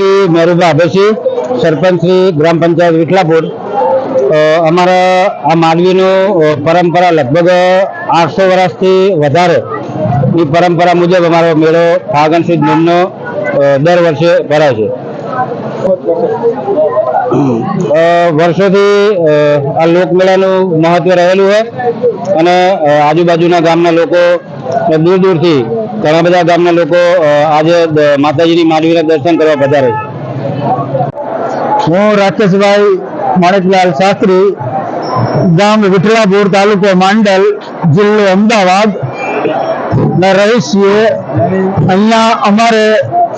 સોલંકી મેરુભા અભયસિંહ, સરપંચ શ્રી ગ્રામ પંચાયત વિઠલાપુર। અમારા આ માંડવીનો પરંપરા લગભગ 800 વર્ષથી વધારેની પરંપરા મુજબ અમારો મેળો ફાગણ સુદ મેળનો દર વર્ષે ભરાય છે। વર્ષોથી આ લોકમેળાનું મહત્વ રહેલું હોય અને આજુબાજુના ગામના લોકો દૂર દૂરથી ઘણા બધા ગામના લોકો આજે માતાજીની માંડવીના દર્શન કરવા પધારે છે। હું રાકેશભાઈ માણેકલાલ શાસ્ત્રી, ગામ વિઠલાપુર, તાલુકો માંડલ, જિલ્લો અમદાવાદ ના રહીશ છીએ। અહીંયા અમારે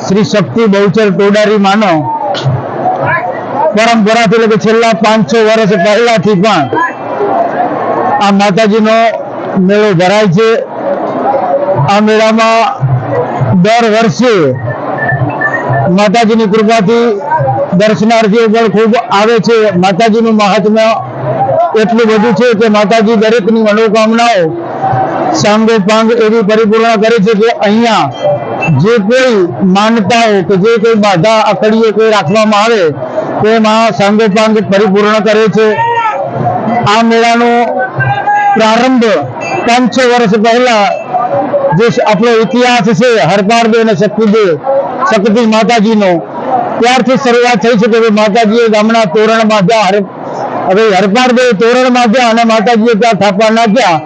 શ્રી શક્તિ બહુચર ટોડારી માનો પરંપરાથી એટલે કે છેલ્લા 500 વર્ષ પહેલાથી પણ આ માતાજીનો મેળો ભરાય છે। આ મેળામાં દર વર્ષે માતાજીની કૃપાથી દર્શનાર્થીઓ પણ ખૂબ આવે છે। માતાજીનું મહાત્મ્ય એટલું બધું છે કે માતાજી દરેકની મનોકામનાઓ સાંગોપાંગ એવી પરિપૂર્ણ કરે છે કે અહીંયા જે કોઈ માનતાઓ કે જે કોઈ બાધા અકડીઓ કોઈ રાખવામાં આવે તેમાં સાંગોપાંગ પરિપૂર્ણ કરે છે। આ મેળાનો પ્રારંભ 500 વર્ષ પહેલા જે આપણો ઇતિહાસ છે હરપારદેવ અને શક્તિ માતાજીનો, ત્યારથી શરૂઆત થઈ છે કે માતાજીએ ગામના તોરણ બાંધ્યા। હવે હરપારદેવ તોરણ બાંધ્યા અને માતાજીએ ત્યાં થાપા નાખ્યા,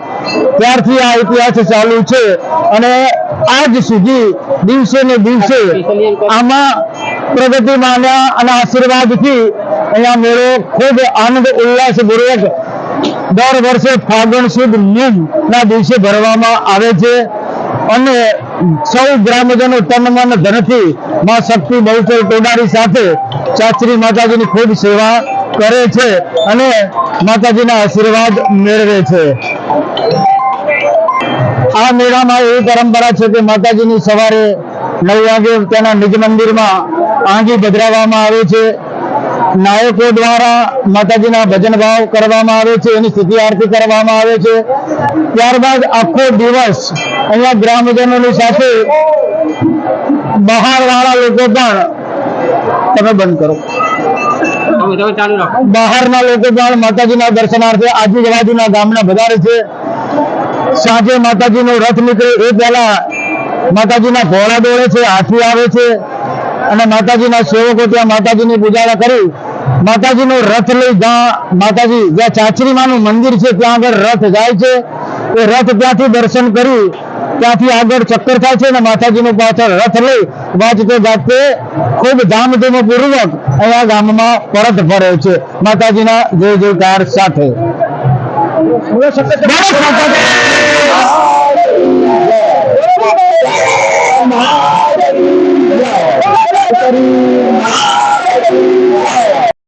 ત્યારથી આ ઇતિહાસ ચાલુ છે અને આજ સુધી દિવસે ને દિવસે આમાં પ્રગતિ માન્યા અને આશીર્વાદથી અહીંયા મેળો ખૂબ આનંદ ઉલ્લાસ પૂર્વક દર વર્ષે ફાગણ સુદ મેન ના દિવસે ભરવામાં આવે છે અને સૌ ગ્રામજનો તન મન ધનથી માં શક્તિ બહુચર ટોડારી સાથે ચાચરી માતાજીની ખૂબ સેવા કરે છે અને માતાજીના આશીર્વાદ મેળવે છે। આ મેળામાં એવી પરંપરા છે કે માતાજીની સવારે 9 વાગે તેના નિજ મંદિરમાં આંગી પધરાવવામાં આવે છે। નાયકો દ્વારા માતાજીના ભજન ભાવ કરવામાં આવે છે, એની સ્થિતિ આરતી કરવામાં આવે છે। ત્યારબાદ આખો દિવસ અહીંયા ગ્રામજનોની સાથે બહાર વાળા લોકો પણ તમે બંધ કરો બહારના લોકો પણ માતાજીના દર્શનાર્થે આજુબાજુના ગામના વધારે છે। સાંજે માતાજીનો રથ નીકળે એ પહેલા માતાજીના ઘોડા દોડે છે, હાથી આવે છે અને માતાજીના સેવકો ત્યાં માતાજીની પૂજા કરી માતાજીનો રથ લઈ માતાજી જ્યાં ચાચરીમાનું મંદિર છે ત્યાં આગળ રથ જાય છે। એ રથ ત્યાંથી દર્શન કરી ત્યાંથી આગળ ચક્કર થાય છે અને માતાજીનું પાછળ રથ લઈ વાજતે ગાજતે ખૂબ ધામધૂમ પૂર્વક અહીંયા ગામમાં પરત ફરે છે માતાજીના જય જયકાર સાથે।